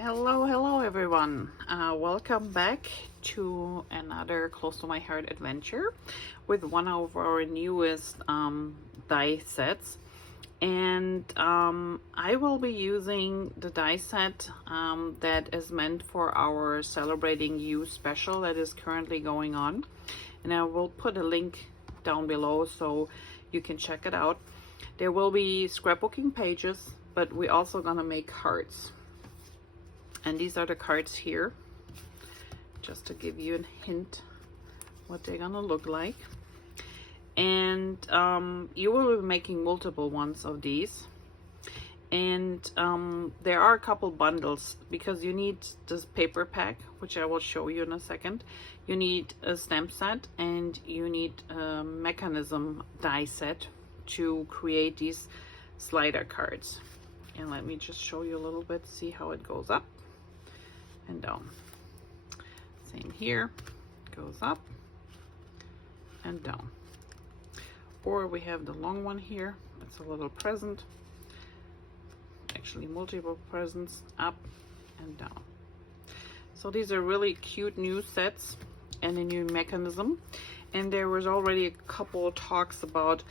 Hello everyone. Welcome back to another close to my heart adventure with one of our newest die sets. And I will be using the die set that is meant for our Celebrating You special that is currently going on. And I will put a link down below so you can check it out. There will be scrapbooking pages, but we're also gonna make cards. And these are the cards here, just to give you a hint what they're gonna look like. And you will be making multiple ones of these. And there are a couple bundles because you need this paper pack, which I will show you in a second. You need a stamp set and you need a mechanism die set to create these slider cards. And let me just show you a little bit, see how it goes up and down. Same here, goes up and down. Or we have the long one here, it's a little present, actually multiple presents, up and down. So these are really cute new sets and a new mechanism. And there was already a couple talks about,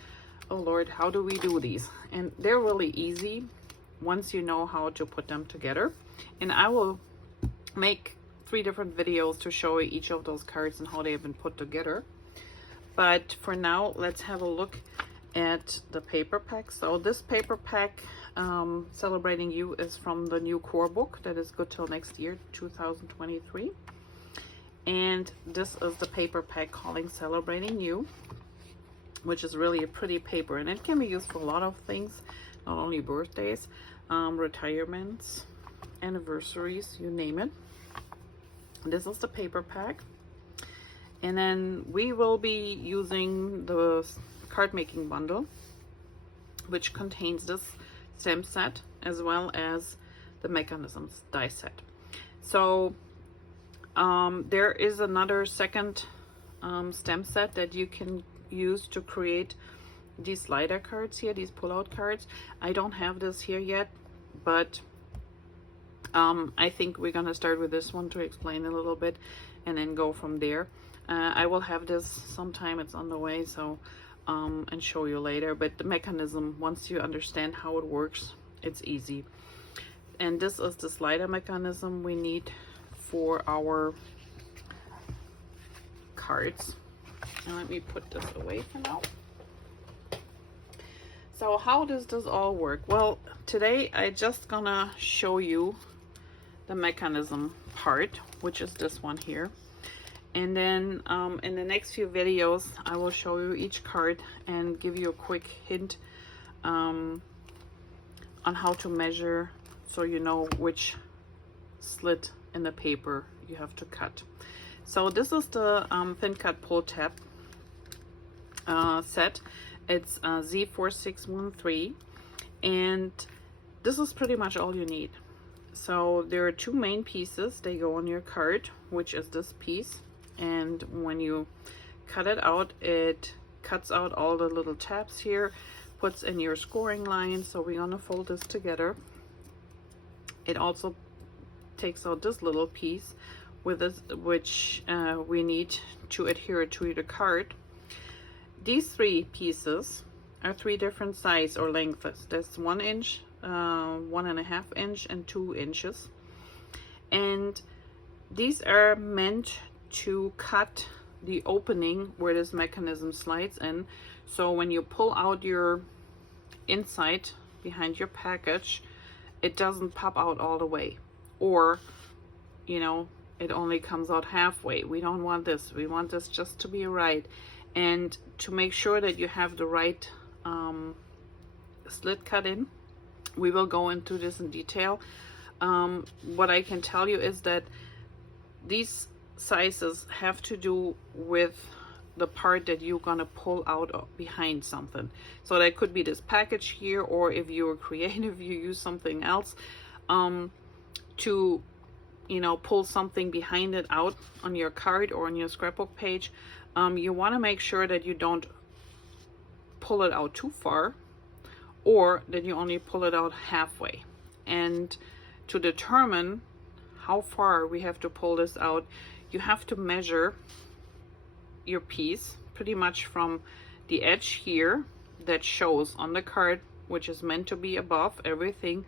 oh Lord, how do we do these? And they're really easy once you know how to put them together. And I will make 3 different videos to show you each of those cards and how they've been put together. But for now, let's have a look at the paper pack. So this paper pack, Celebrating You, is from the new core book that is good till next year, 2023. And this is the paper pack calling Celebrating You, which is really a pretty paper, and it can be used for a lot of things, not only birthdays, retirements, anniversaries, you name it. This is the paper pack. And then we will be using the card making bundle, which contains this stamp set as well as the mechanisms die set. So there is another second stamp set that you can use to create these slider cards here, these pull-out cards. I don't have this here yet, but I think we're gonna start with this one to explain a little bit and then go from there. I will have this sometime, it's on the way, so and show you later. But the mechanism, once you understand how it works, it's easy. And this is the slider mechanism we need for our cards. And let me put this away for now. So how does this all work? Well, today I just gonna show you the mechanism part, which is this one here. And then in the next few videos, I will show you each card and give you a quick hint on how to measure, so you know which slit in the paper you have to cut. So this is the thin cut pull tab set. It's Z4613, and this is pretty much all you need. So there are 2 main pieces. They go on your card, which is this piece, and when you cut it out, it cuts out all the little tabs here, puts in your scoring line. So we're gonna fold this together. It also takes out this little piece with this, which we need to adhere to the card. These 3 pieces are 3 different size or lengths. There's 1 inch, 1.5 inch, and 2 inches. And these are meant to cut the opening where this mechanism slides in. So when you pull out your inside behind your package, it doesn't pop out all the way, or you know, it only comes out halfway. We don't want this. We want this just to be right. And to make sure that you have the right slit cut in, we will go into this in detail. What I can tell you is that these sizes have to do with the part that you're gonna pull out behind something. So that could be this package here, or if you're creative, you use something else to, you know, pull something behind it out on your card or on your scrapbook page. You want to make sure that you don't pull it out too far, or that you only pull it out halfway. And to determine how far we have to pull this out, you have to measure your piece pretty much from the edge here that shows on the card, which is meant to be above everything,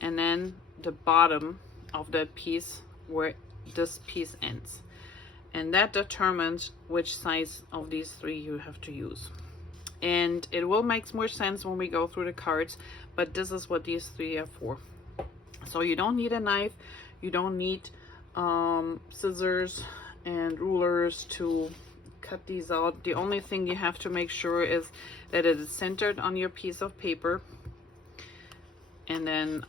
and then the bottom of that piece where this piece ends. And that determines which size of these three you have to use. And it will make more sense when we go through the cards, but this is what these three are for. So you don't need a knife, you don't need scissors and rulers to cut these out. The only thing you have to make sure is that it is centered on your piece of paper. And then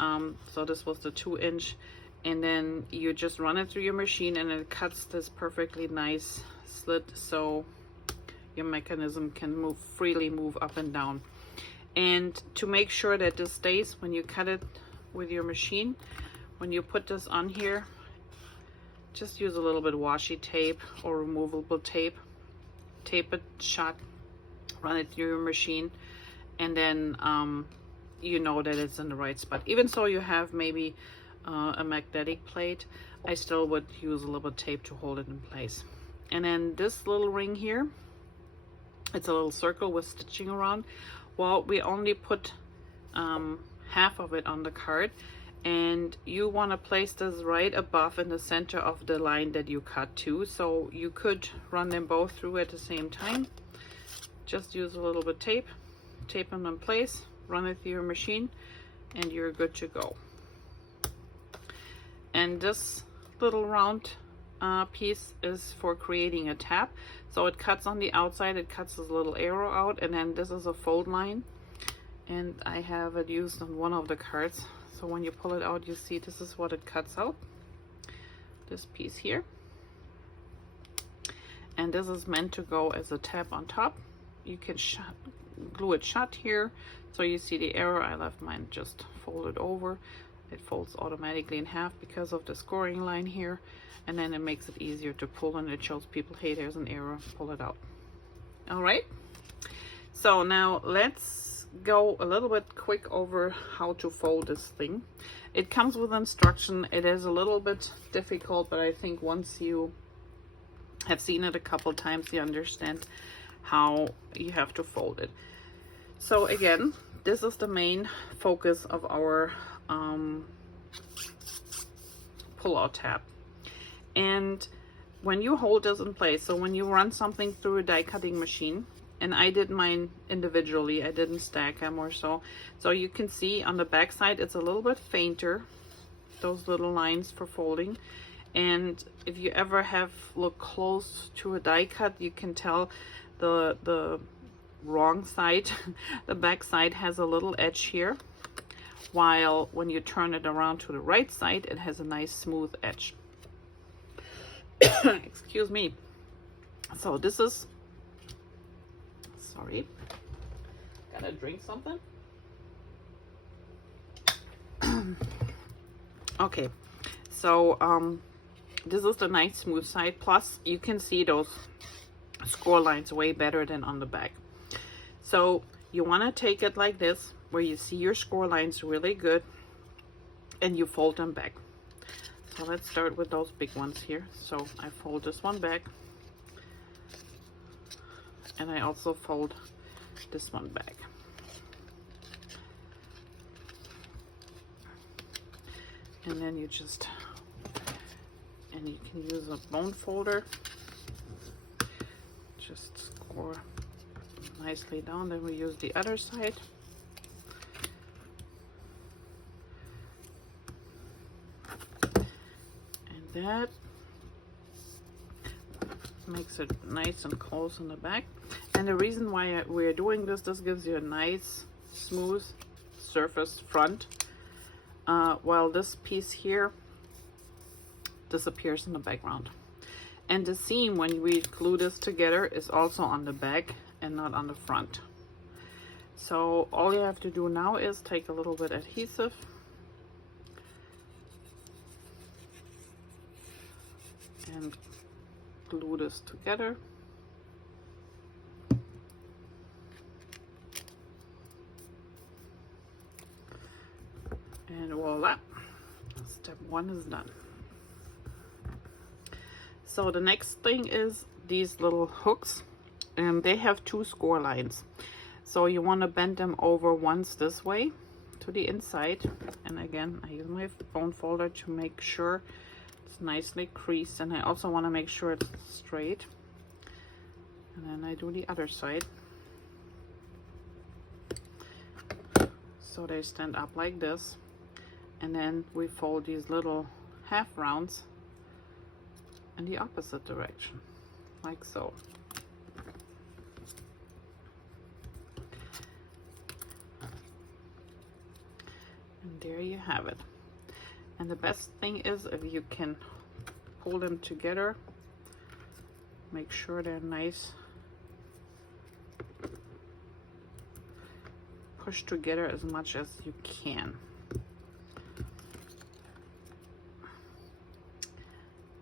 so this was the 2-inch, and then you just run it through your machine and it cuts this perfectly nice slit so your mechanism can freely move up and down. And to make sure that this stays when you cut it with your machine, when you put this on here, just use a little bit washi tape or removable tape. Tape it shut, run it through your machine, and then you know that it's in the right spot. Even so, you have maybe a magnetic plate, I still would use a little bit of tape to hold it in place. And then this little ring here, it's a little circle with stitching around. Well, we only put half of it on the card, and you want to place this right above in the center of the line that you cut to. So you could run them both through at the same time. Just use a little bit of tape, tape them in place, run it through your machine, and you're good to go. And this little round piece is for creating a tab. So it cuts on the outside, it cuts this little arrow out, and then this is a fold line, and I have it used on one of the cards. So when you pull it out, you see this is what it cuts out, this piece here. And this is meant to go as a tab on top. You can glue it shut here. So you see the arrow, I left mine just folded over. It folds automatically in half because of the scoring line here. And then it makes it easier to pull, and it shows people, hey, there's an arrow, pull it out. All right. So now let's go a little bit quick over how to fold this thing. It comes with instruction. It is a little bit difficult, but I think once you have seen it a couple times, you understand how you have to fold it. So again, this is the main focus of our pull-out tab. And when you hold this in place, so when you run something through a die cutting machine, and I did mine individually, I didn't stack them or so. So you can see on the back side, it's a little bit fainter, those little lines for folding. And if you ever have looked close to a die cut, you can tell the wrong side, the back side has a little edge here, while when you turn it around to the right side, it has a nice smooth edge. Excuse me. So this is, sorry, gotta drink something. Okay, so this is the nice smooth side, plus you can see those score lines way better than on the back. So you want to take it like this, where you see your score lines really good, and you fold them back. So let's start with those big ones here. So I fold this one back, and I also fold this one back. And then you just, and you can use a bone folder, just score nicely down. Then we use the other side. And that makes it nice and close in the back. And the reason why we're doing this gives you a nice smooth surface front, while this piece here disappears in the background. And the seam, when we glue this together, is also on the back and not on the front. So all you have to do now is take a little bit adhesive and glue this together. And voila, step one is done. So the next thing is these little hooks, and they have 2 score lines. So you want to bend them over once this way to the inside, and again I use my bone folder to make sure it's nicely creased, and I also want to make sure it's straight. And then I do the other side, so they stand up like this, and then we fold these little half rounds in the opposite direction, like so. And there you have it. And the best thing is if you can pull them together, make sure they're nice, push together as much as you can.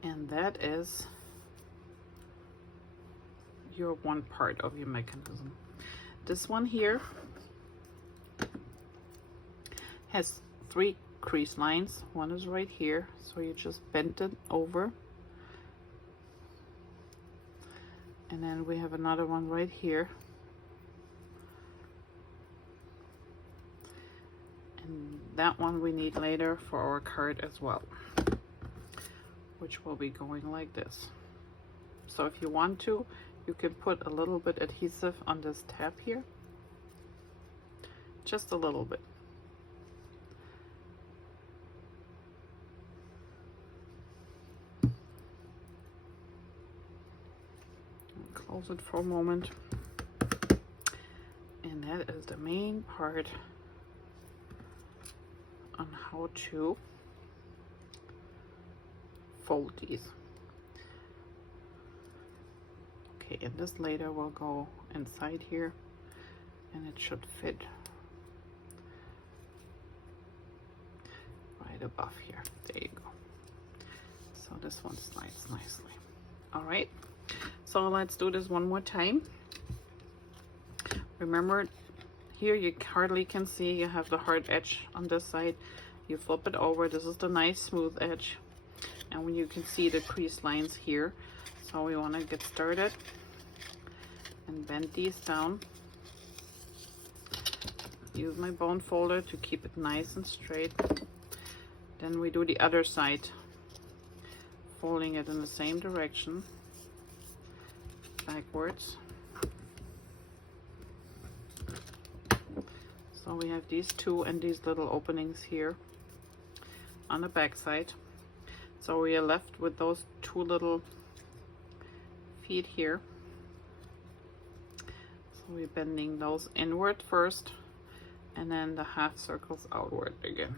And that is your one part of your mechanism. This one here has 3 crease lines. One is right here, so you just bend it over, and then we have another one right here, and that one we need later for our card as well, which will be going like this. So if you want to, you can put a little bit adhesive on this tab here, just a little bit. Close it for a moment, and that is the main part on how to fold these. Okay, and this later will go inside here, and it should fit right above here. There you go. So this one slides nicely. All right, so let's do this one more time. Remember, here you hardly can see, you have the hard edge on this side. You flip it over, this is the nice smooth edge, and when you can see the crease lines here. So we want to get started and bend these down. Use my bone folder to keep it nice and straight. Then we do the other side, folding it in the same direction, backwards. So we have these 2 and these little openings here on the back side. So we are left with those 2 little feet here. So we're bending those inward first, and then the half circles outward again.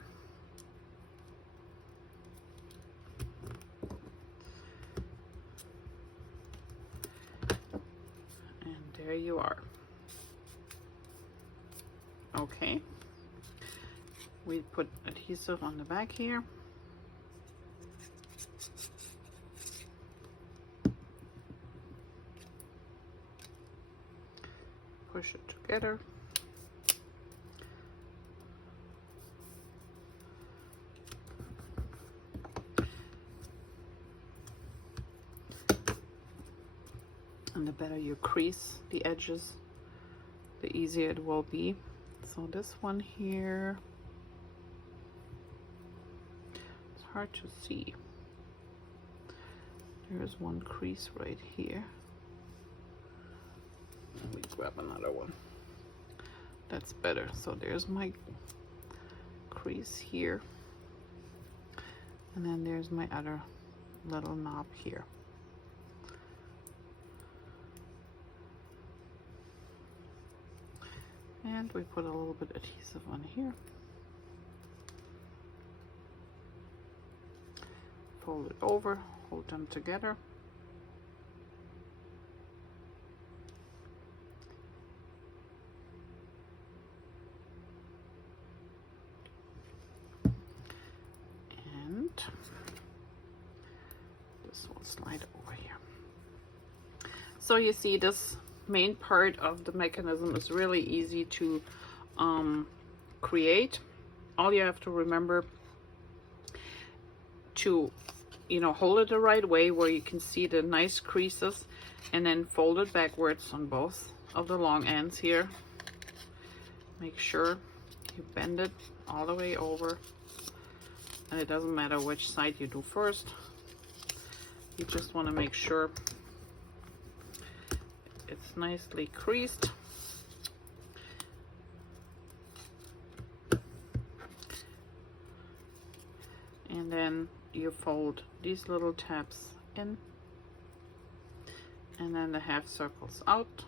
And there you are. Okay, we put adhesive on the back here. Push it together. And the better you crease the edges, the easier it will be. So this one here, it's hard to see. There's one crease right here. Let me grab another one. That's better. So there's my crease here, and then there's my other little knob here. And we put a little bit adhesive on here. Fold it over, hold them together. And this will slide over here. So you see, this main part of the mechanism is really easy to create. All you have to remember to you know, hold it the right way where you can see the nice creases, and then fold it backwards on both of the long ends here. Make sure you bend it all the way over, and it doesn't matter which side you do first. You just want to make sure it's nicely creased. And then you fold these little tabs in, and then the half circles out.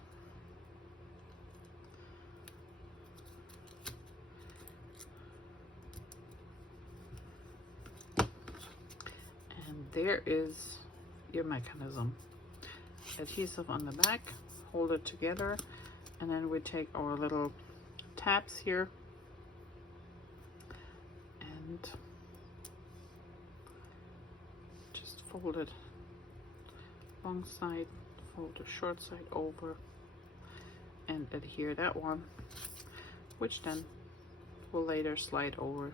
And there is your mechanism. Adhesive on the back, hold it together, and then we take our little tabs here and fold it long side, fold the short side over, and adhere that one, which then will later slide over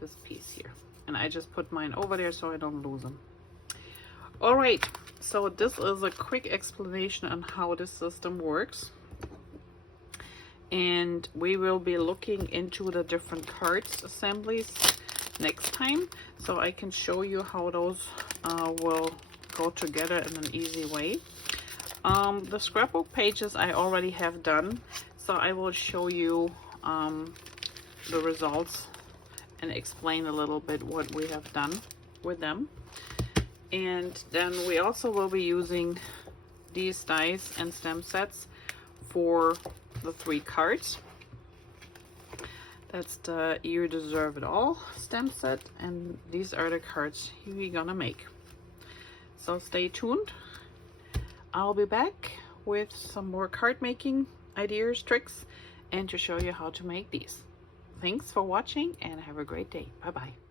this piece here. And I just put mine over there so I don't lose them. All right, so this is a quick explanation on how this system works, and we will be looking into the different cards assemblies next time, so I can show you how those will go together in an easy way. The scrapbook pages I already have done, so I will show you the results and explain a little bit what we have done with them. And then we also will be using these dies and stamp sets for the 3 cards. That's the You Deserve It All stamp set, and these are the cards we're gonna make. So stay tuned. I'll be back with some more card making ideas, tricks, and to show you how to make these. Thanks for watching and have a great day. Bye bye.